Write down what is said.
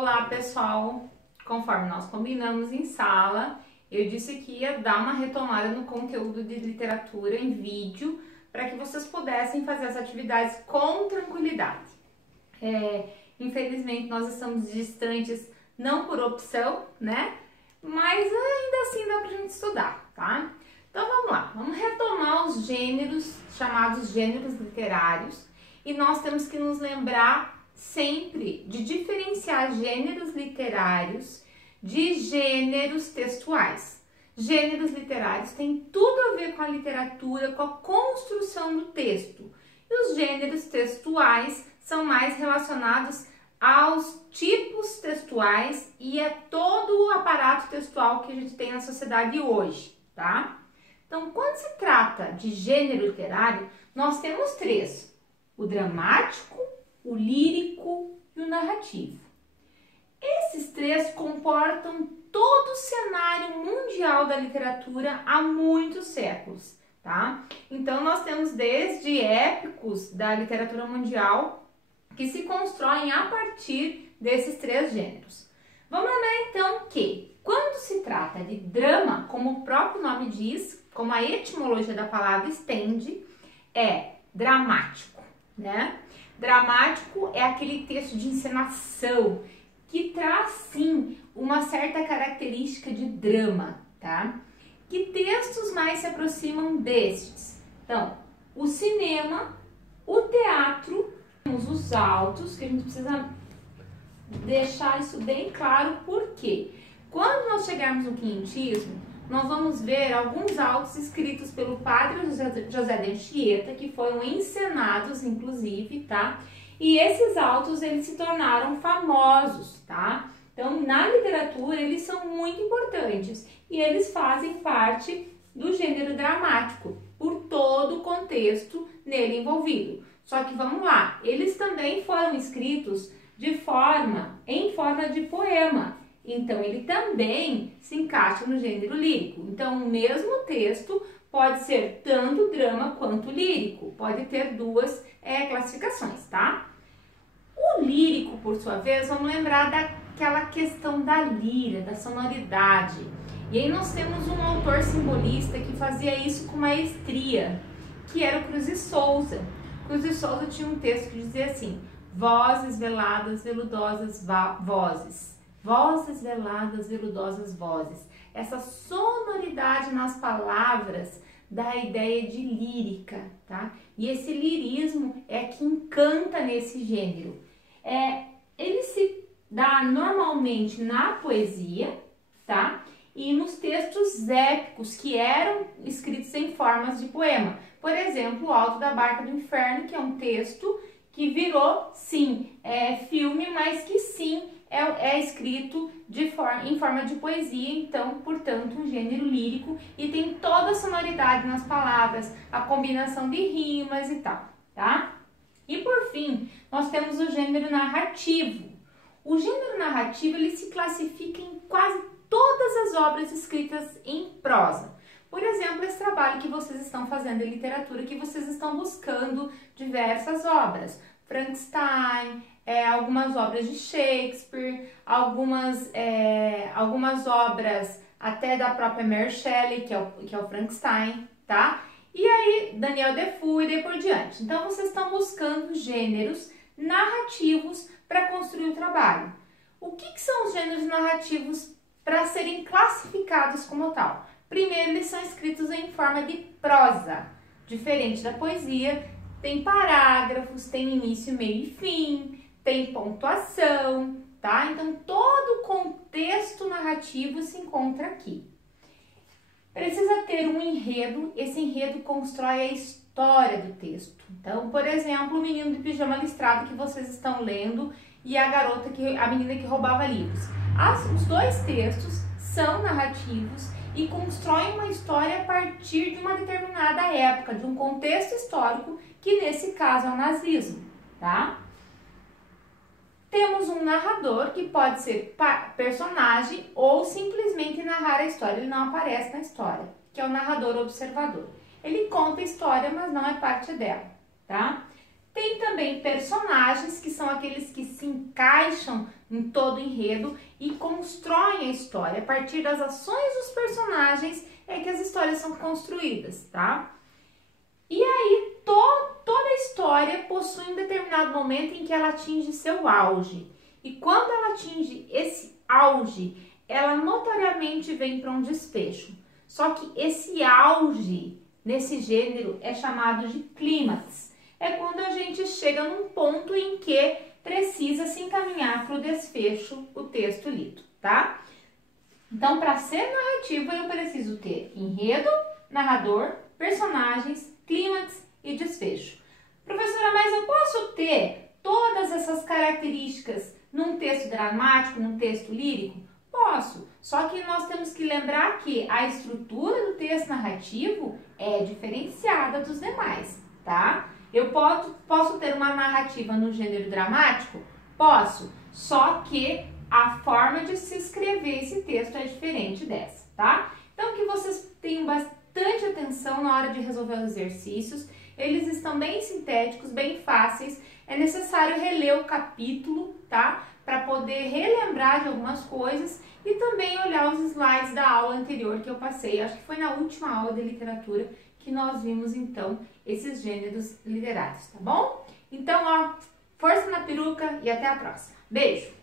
Olá pessoal, conforme nós combinamos em sala, eu disse que ia dar uma retomada no conteúdo de literatura em vídeo para que vocês pudessem fazer as atividades com tranquilidade. Infelizmente nós estamos distantes, não por opção, né? Mas ainda assim dá pra gente estudar, tá? Então vamos lá, vamos retomar os gêneros, chamados gêneros literários, e nós temos que nos lembrar sempre de diferenciar gêneros literários de gêneros textuais. Gêneros literários têm tudo a ver com a literatura, com a construção do texto. E os gêneros textuais são mais relacionados aos tipos textuais e a todo o aparato textual que a gente tem na sociedade hoje, tá? Então, quando se trata de gênero literário, nós temos três: o dramático, o lírico e o narrativo. Esses três comportam todo o cenário mundial da literatura há muitos séculos, tá? Então, nós temos desde épicos da literatura mundial que se constroem a partir desses três gêneros. Vamos lembrar então que, quando se trata de drama, como o próprio nome diz, como a etimologia da palavra estende, é dramático, né? Dramático é aquele texto de encenação que traz, sim, uma certa característica de drama, tá? Que textos mais se aproximam destes? Então, o cinema, o teatro, os autos, que a gente precisa deixar isso bem claro, porque quando nós chegarmos no quinhentismo, nós vamos ver alguns autos escritos pelo padre José de Anchieta, que foram encenados, inclusive, tá? E esses autos, eles se tornaram famosos, tá? Então, na literatura, eles são muito importantes e eles fazem parte do gênero dramático, por todo o contexto nele envolvido. Só que, vamos lá, eles também foram escritos em forma de poema. Então, ele também se encaixa no gênero lírico. Então, o mesmo texto pode ser tanto drama quanto lírico. Pode ter duas classificações, tá? O lírico, por sua vez, vamos lembrar daquela questão da lira, da sonoridade. E aí nós temos um autor simbolista que fazia isso com maestria, que era o Cruz de Souza. Cruz de Souza tinha um texto que dizia assim: vozes veladas, veludosas vozes. Vozes veladas, veludosas vozes. Essa sonoridade nas palavras dá a ideia de lírica, tá? E esse lirismo é que encanta nesse gênero. Ele se dá normalmente na poesia, tá? E nos textos épicos que eram escritos em formas de poema. Por exemplo, o Alto da Barca do Inferno, que é um texto que virou, sim, filme, mas que sim, é escrito em forma de poesia, então, portanto, um gênero lírico e tem toda a sonoridade nas palavras, a combinação de rimas e tal, tá? E por fim, nós temos o gênero narrativo. O gênero narrativo, ele se classifica em quase todas as obras escritas em prosa. Por exemplo, esse trabalho que vocês estão fazendo em literatura, que vocês estão buscando diversas obras. Frankenstein, algumas obras de Shakespeare, algumas obras até da própria Mary Shelley, que é o Frankenstein, tá? E aí, Daniel Defoe e daí por diante. Então, vocês estão buscando gêneros narrativos para construir o trabalho. O que são os gêneros narrativos para serem classificados como tal? Primeiro, eles são escritos em forma de prosa, diferente da poesia. Tem parágrafos, tem início, meio e fim, tem pontuação, tá? Então, todo o contexto narrativo se encontra aqui. Precisa ter um enredo, esse enredo constrói a história do texto. Então, por exemplo, o Menino de Pijama Listrado que vocês estão lendo e a menina que roubava livros. Os dois textos são narrativos e constroem uma história a partir de uma determinada época, de um contexto histórico, que nesse caso é o nazismo, tá? Temos um narrador que pode ser personagem ou simplesmente narrar a história, ele não aparece na história, que é o narrador observador. Ele conta a história, mas não é parte dela, tá? Tem também personagens, que são aqueles que se encaixam em todo o enredo e constroem a história. A partir das ações dos personagens é que as histórias são construídas, tá? E aí, toda a história possui um determinado momento em que ela atinge seu auge. E quando ela atinge esse auge, ela notoriamente vem para um desfecho. Só que esse auge, nesse gênero, é chamado de clímax. É quando a gente chega num ponto em que precisa se encaminhar para o desfecho, o texto lido, tá? Então, para ser narrativa, eu preciso ter enredo, narrador, personagens, clímax e desfecho. Professora, mas eu posso ter todas essas características num texto dramático, num texto lírico? Posso, só que nós temos que lembrar que a estrutura do texto narrativo é diferenciada dos demais, tá? Eu posso ter uma narrativa no gênero dramático? Posso, só que a forma de se escrever esse texto é diferente dessa, tá? Então, que vocês tenham bastante atenção na hora de resolver os exercícios. Eles estão bem sintéticos, bem fáceis. É necessário reler o capítulo, tá? Para poder relembrar de algumas coisas e também olhar os slides da aula anterior que eu passei. Acho que foi na última aula de literatura que nós vimos, então, esses gêneros literários, tá bom? Então, ó, força na peruca e até a próxima. Beijo!